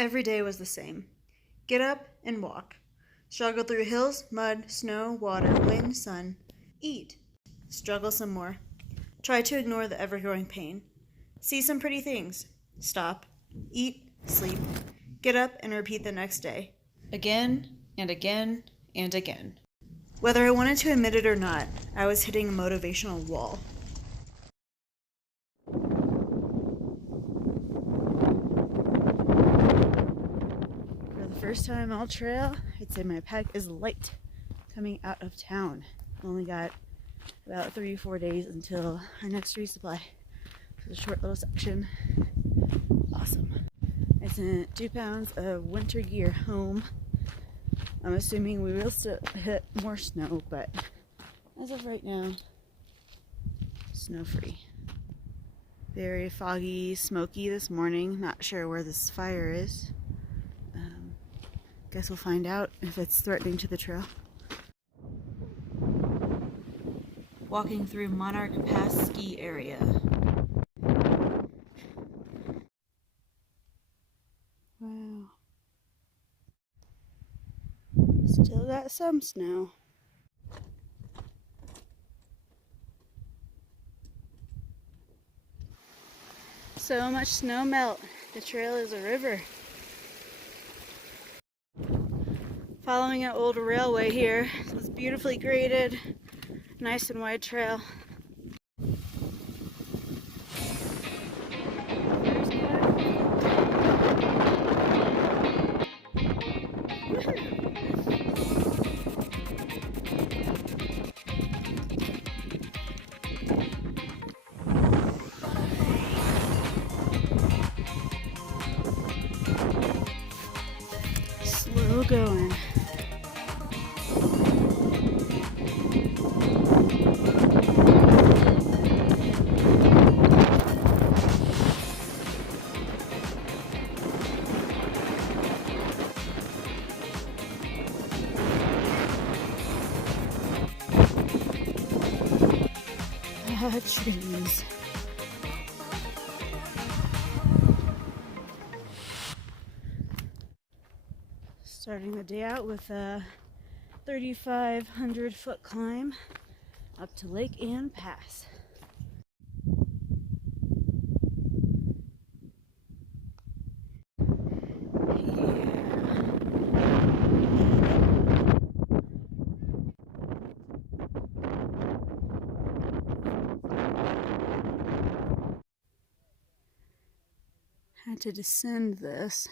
Every day was the same. Get up and walk. Struggle through hills, mud, snow, water, wind, sun. Eat. Struggle some more. Try to ignore the ever-growing pain. See some pretty things. Stop. Eat. Sleep. Get up and repeat the next day. Again and again and again. Whether I wanted to admit it or not, I was hitting a motivational wall. For the first time all trail, I'd say my pack is light coming out of town. Only got about 3 or 4 days until our next resupply. It's a short little section. Awesome. I sent 2 pounds of winter gear home. I'm assuming we will still hit more snow, but as of right now, snow free. Very foggy, smoky this morning. Not sure where this fire is. Guess we'll find out if it's threatening to the trail. Walking through Monarch Pass ski area. Wow. Still got some snow. So much snow melt. The trail is a river. Following an old railway here. It's beautifully graded, nice and wide trail. Slow going. Trees. Starting the day out with a 3,500 foot climb up to Lake Ann Pass. Had to descend this.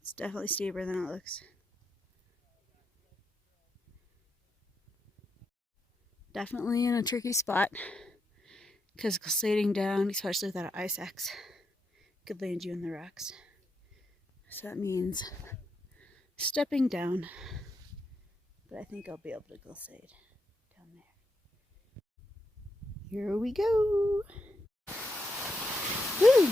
It's definitely steeper than it looks. Definitely in a tricky spot because sliding down, especially without an ice axe, could land you in the rocks. So that means stepping down. But I think I'll be able to glide down there. Here we go. Woo!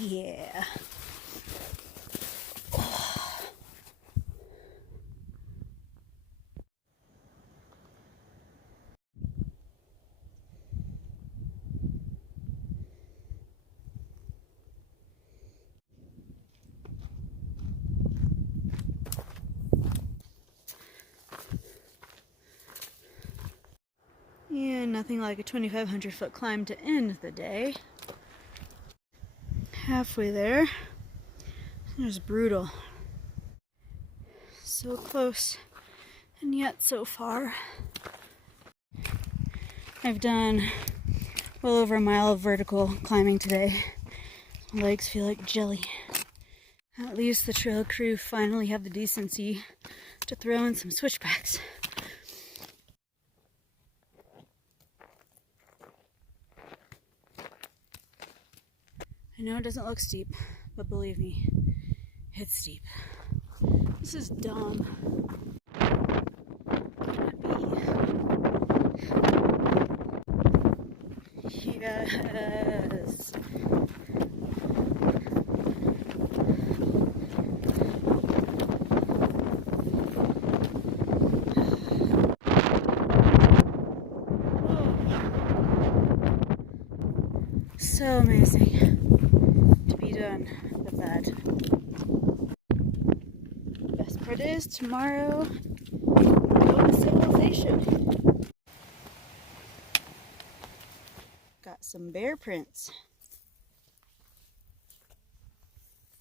Yeah. Yeah, nothing like a 2,500 foot climb to end the day. Halfway there, it was brutal. So close and yet so far. I've done well over a mile of vertical climbing today. My legs feel like jelly. At least the trail crew finally have the decency to throw in some switchbacks. I know it doesn't look steep, but believe me, it's steep. This is dumb. Yes. So amazing. done with that. Best part is tomorrow, go to civilization. Got some bear prints.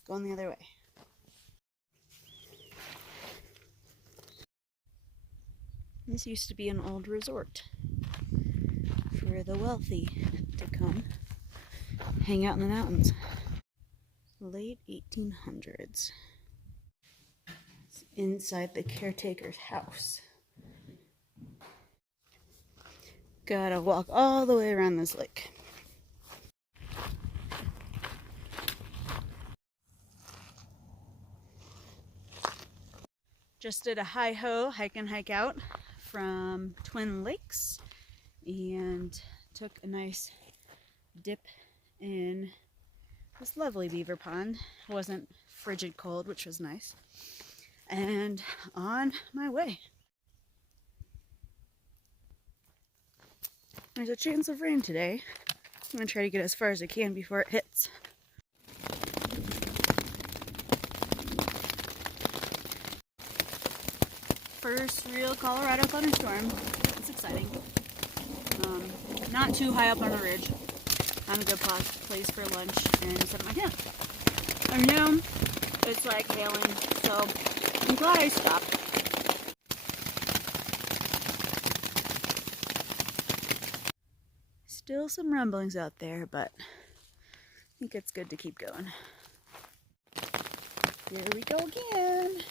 Going the other way. This used to be an old resort for the wealthy to come hang out in the mountains. Late 1800s. It's inside the caretaker's house. Gotta walk all the way around this lake. Just did a hi-ho hike and hike out from Twin Lakes and took a nice dip in this lovely beaver pond. It wasn't frigid cold, which was nice. And on my way. There's a chance of rain today. I'm gonna try to get as far as I can before it hits. First real Colorado thunderstorm. It's exciting. Not too high up on the ridge. Found a good place for lunch and set up my tent. And now it's like hailing, so I'm glad I stopped. Still some rumblings out there, but I think it's good to keep going. Here we go again.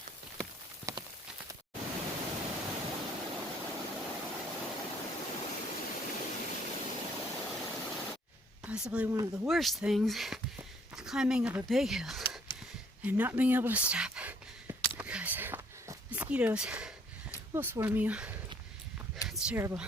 Possibly one of the worst things is climbing up a big hill and not being able to stop because mosquitoes will swarm you. It's terrible.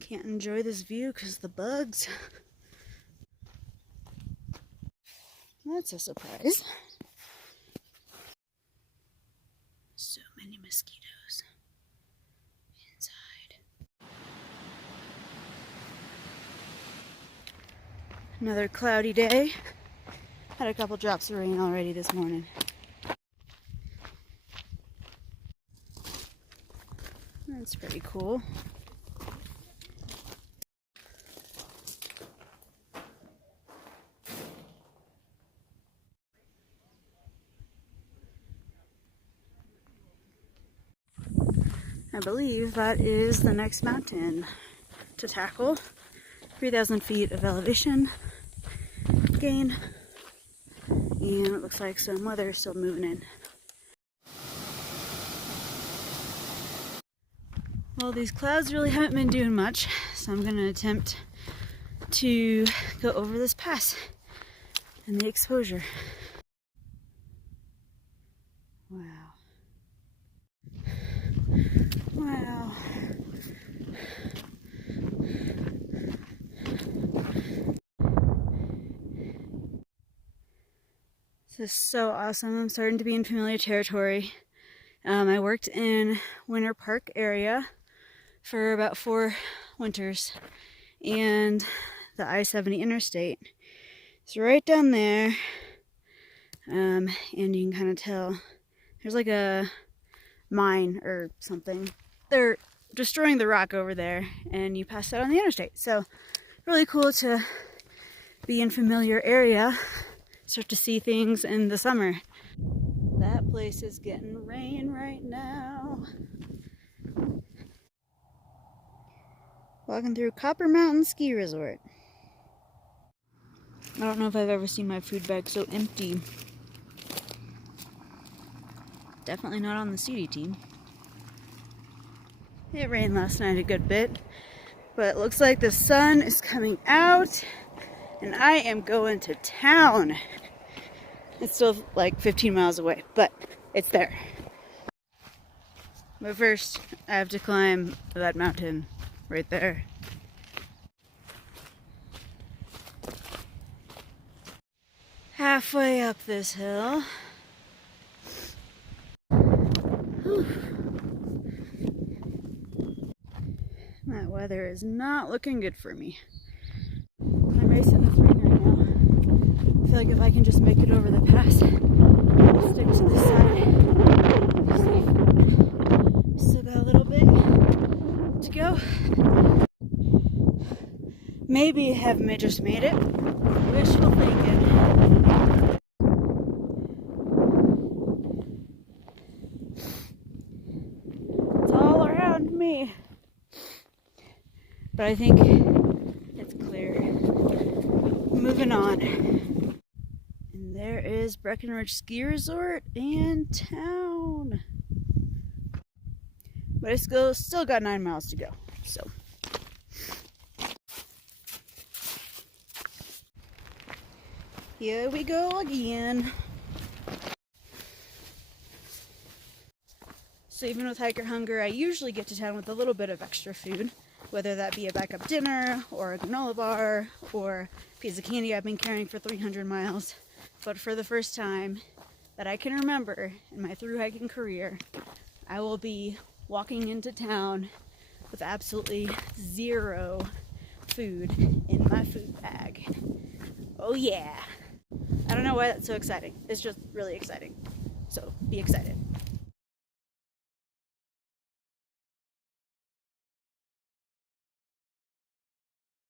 Can't enjoy this view because the bugs. That's a surprise. So many mosquitoes inside. Another cloudy day. Had a couple drops of rain already this morning. That's pretty cool. I believe that is the next mountain to tackle. 3,000 feet of elevation gain, and it looks like some weather is still moving in. Well, these clouds really haven't been doing much, so I'm going to attempt to go over this pass and the exposure. Wow. Wow. This is so awesome. I'm starting to be in familiar territory. I worked in Winter Park area for about 4 winters, and the I-70 interstate is right down there, and you can kind of tell there's like a mine or something. They're destroying the rock over there, and you pass that on the interstate. So really cool to be in familiar area, start to see things in the summer. That place is getting rain right now. Walking through Copper Mountain Ski Resort. I don't know if I've ever seen my food bag so empty. Definitely not on the CDT. It rained last night a good bit, but it looks like the sun is coming out and I am going to town. It's still like 15 miles away, but it's there. But first, I have to climb that mountain right there. Halfway up this hill. Whew. weather is not looking good for me. I'm racing the 3 right now. I feel like if I can just make it over the pass, I'll stick to this side. Still got a little bit to go. Maybe have just made it. Wishful thinking. It's all around me. But I think it's clear. Moving on. And there is Brekenridge Ski Resort and town. But I still got 9 miles to go. So here we go again. So even with hiker hunger, I usually get to town with a little bit of extra food, whether that be a backup dinner or a granola bar or a piece of candy I've been carrying for 300 miles. But for the first time that I can remember in my through hiking career, I will be walking into town with absolutely zero food in my food bag. Oh yeah. I don't know why that's so exciting. It's just really exciting. So be excited.